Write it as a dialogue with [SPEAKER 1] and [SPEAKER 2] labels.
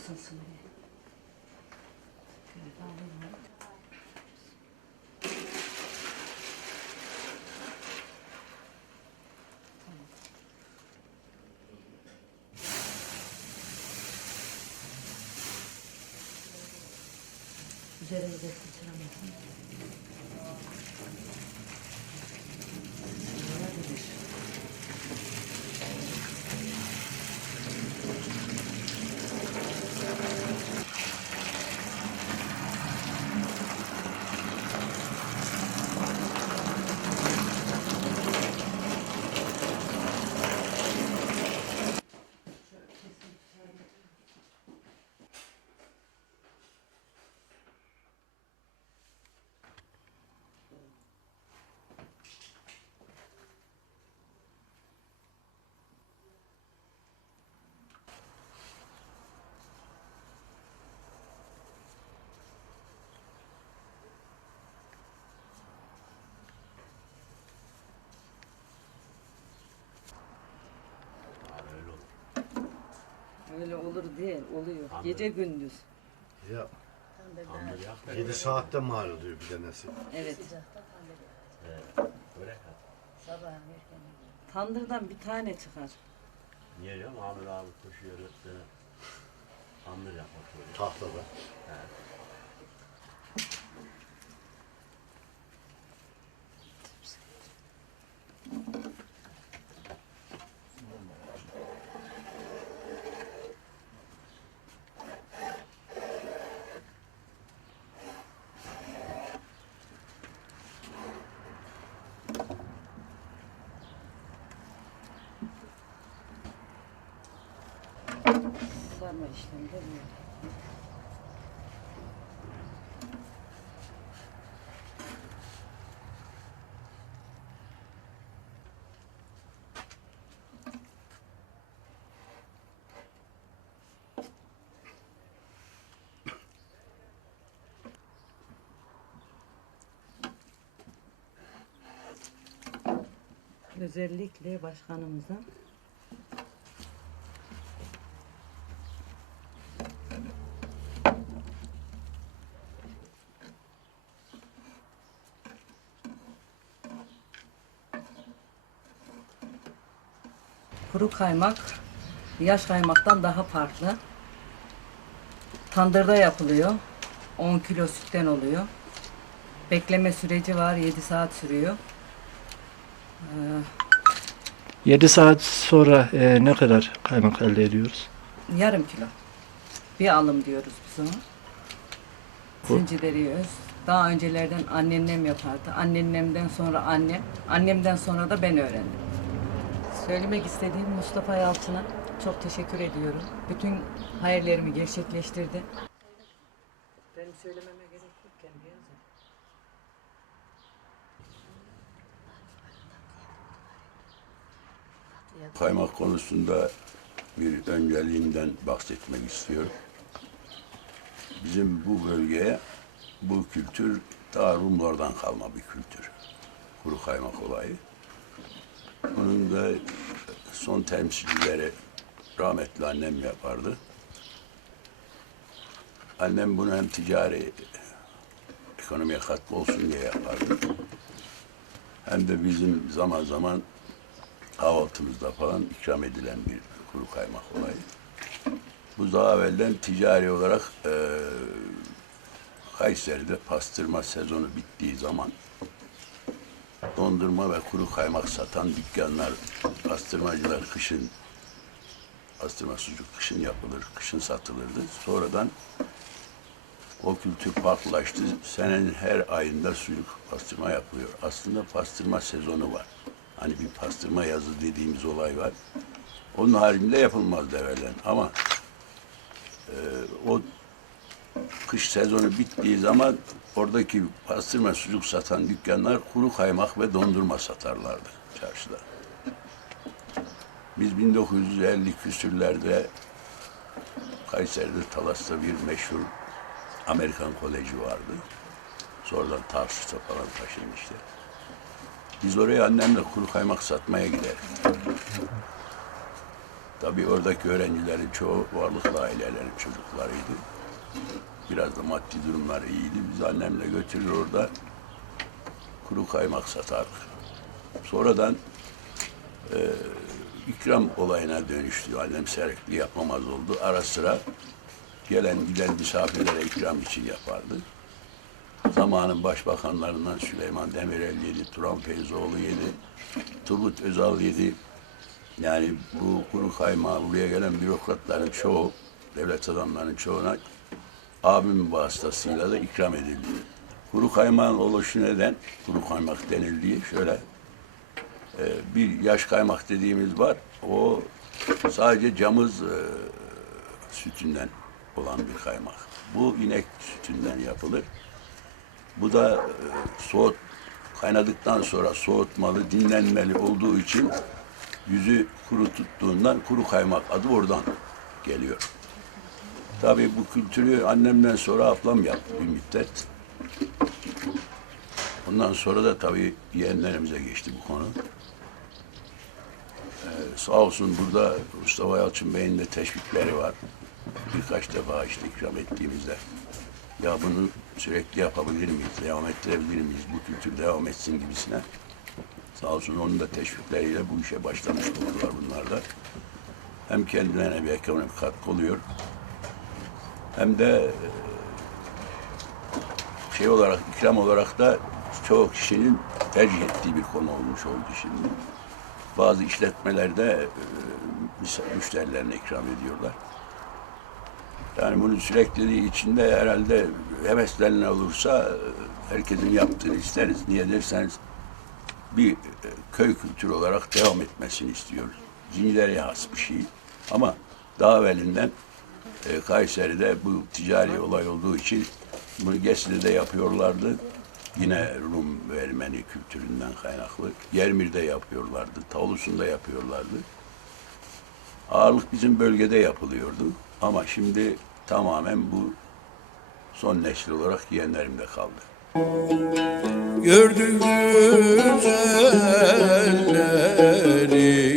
[SPEAKER 1] ısınsın diye. Şöyle alayım sıçramasın. Olabilir.
[SPEAKER 2] Öyle olur.
[SPEAKER 1] Öyle olur değil, oluyor.
[SPEAKER 2] Anladım.
[SPEAKER 1] Gece gündüz.
[SPEAKER 3] Ya
[SPEAKER 2] da
[SPEAKER 3] 7 saatte mal oluyor bir tanesi.
[SPEAKER 1] Evet.
[SPEAKER 2] At.
[SPEAKER 1] Tandırdan bir tane çıkar.
[SPEAKER 2] Niye ya? Amir abi koşuyor. Tandır yapmak böyle.
[SPEAKER 3] Tahtada.
[SPEAKER 1] Sarma işlemi bu. Özellikle başkanımıza Kuru kaymak yaş kaymaktan daha farklı. Tandırda yapılıyor. 10 kilo sütten oluyor. Bekleme süreci var. 7 saat sürüyor. Ee,
[SPEAKER 4] 7 saat sonra e, ne kadar kaymak elde ediyoruz?
[SPEAKER 1] yarım kilo. Bir alım diyoruz biz ona. Zincirleri. Daha öncelerden anneannem yapardı. Anneannemden sonra annem. Annemden sonra da ben öğrendim. Söylemek istediğim Mustafa Yalçın'a çok teşekkür ediyorum. Bütün hayallerimi gerçekleştirdi. Benim söylememe gerek yok kendi yazın.
[SPEAKER 5] Kaymak konusunda bir önceliğinden bahsetmek istiyorum. Bizim bu bölgeye bu kültür ta Rumlardan kalma bir kültür. Kuru kaymak olayı. Da son temsilcileri rahmetli annem yapardı. Annem bunu hem ticari ekonomiye katkı olsun diye yapardı. Hem de bizim zaman zaman kahvaltımızda falan ikram edilen bir kuru kaymak olayı. Bu daha evvelden ticari olarak eee Kayseri'de pastırma sezonu bittiği zaman dondurma ve kuru kaymak satan dükkanlar, pastırmacılar kışın pastırma sucuk kışın yapılır, kışın satılırdı. Sonradan o kültür farklılaştı. Senenin her ayında sucuk pastırma yapılıyor. Aslında pastırma sezonu var. Hani bir pastırma yazı dediğimiz olay var. Onun haricinde yapılmazdı evvelden. Ama e, o kış sezonu bittiği zaman oradaki pastırma sucuk satan dükkanlar kuru kaymak ve dondurma satarlardı çarşıda. Biz 1950 küsürlerde Kayseri'de Talas'ta bir meşhur Amerikan Koleji vardı. Sonradan Tarsus'a falan taşınmıştı. Biz oraya annemle kuru kaymak satmaya giderdik. Tabii oradaki öğrencilerin çoğu varlıklı ailelerin çocuklarıydı. Biraz da maddi durumları iyiydi. Biz annemle götürür orada kuru kaymak satardık. Sonradan e, ikram olayına dönüştü. Annem serekli yapamaz oldu. Ara sıra gelen giden misafirlere ikram için yapardı. Zamanın başbakanlarından Süleyman Demirel yedi, Turan Feyzoğlu yedi, Turgut Özal yedi. Yani bu kuru kaymağı buraya gelen bürokratların çoğu, devlet adamlarının çoğuna abimin vasıtasıyla da ikram edildi. Kuru kaymağın oluşu neden? Kuru kaymak denildiği şöyle e, bir yaş kaymak dediğimiz var. O sadece camız e, sütünden olan bir kaymak. Bu inek sütünden yapılır. Bu da e, soğut kaynadıktan sonra soğutmalı, dinlenmeli olduğu için yüzü kuru tuttuğundan kuru kaymak adı oradan geliyor. Tabii bu kültürü annemden sonra ablam yaptı bir müddet. Ondan sonra da tabii yeğenlerimize geçti bu konu. Ee, sağ olsun burada Mustafa Yalçın Bey'in de teşvikleri var. Birkaç defa işte ikram ettiğimizde ya bunu sürekli yapabilir miyiz, devam ettirebilir miyiz, bu kültür devam etsin gibisine. Sağ olsun onun da teşvikleriyle bu işe başlamış oldular bunlar da. Hem kendilerine bir ekonomik katkı oluyor, hem de e, şey olarak, ikram olarak da çoğu kişinin tercih ettiği bir konu olmuş oldu şimdi. Bazı işletmelerde e, müşterilerine ikram ediyorlar. Yani bunun sürekliliği içinde herhalde heveslerine olursa e, herkesin yaptığını isteriz. Niye derseniz bir köy kültürü olarak devam etmesini istiyoruz. Zincirlere has bir şey. Ama daha evvelinden e, Kayseri'de bu ticari olay olduğu için bunu Gesli'de yapıyorlardı. Yine Rum ve Ermeni kültüründen kaynaklı. Yermir'de yapıyorlardı, Tavlus'unda yapıyorlardı. Ağırlık bizim bölgede yapılıyordu. Ama şimdi tamamen bu son nesil olarak yeğenlerimde kaldı.
[SPEAKER 6] Gördük güzelleri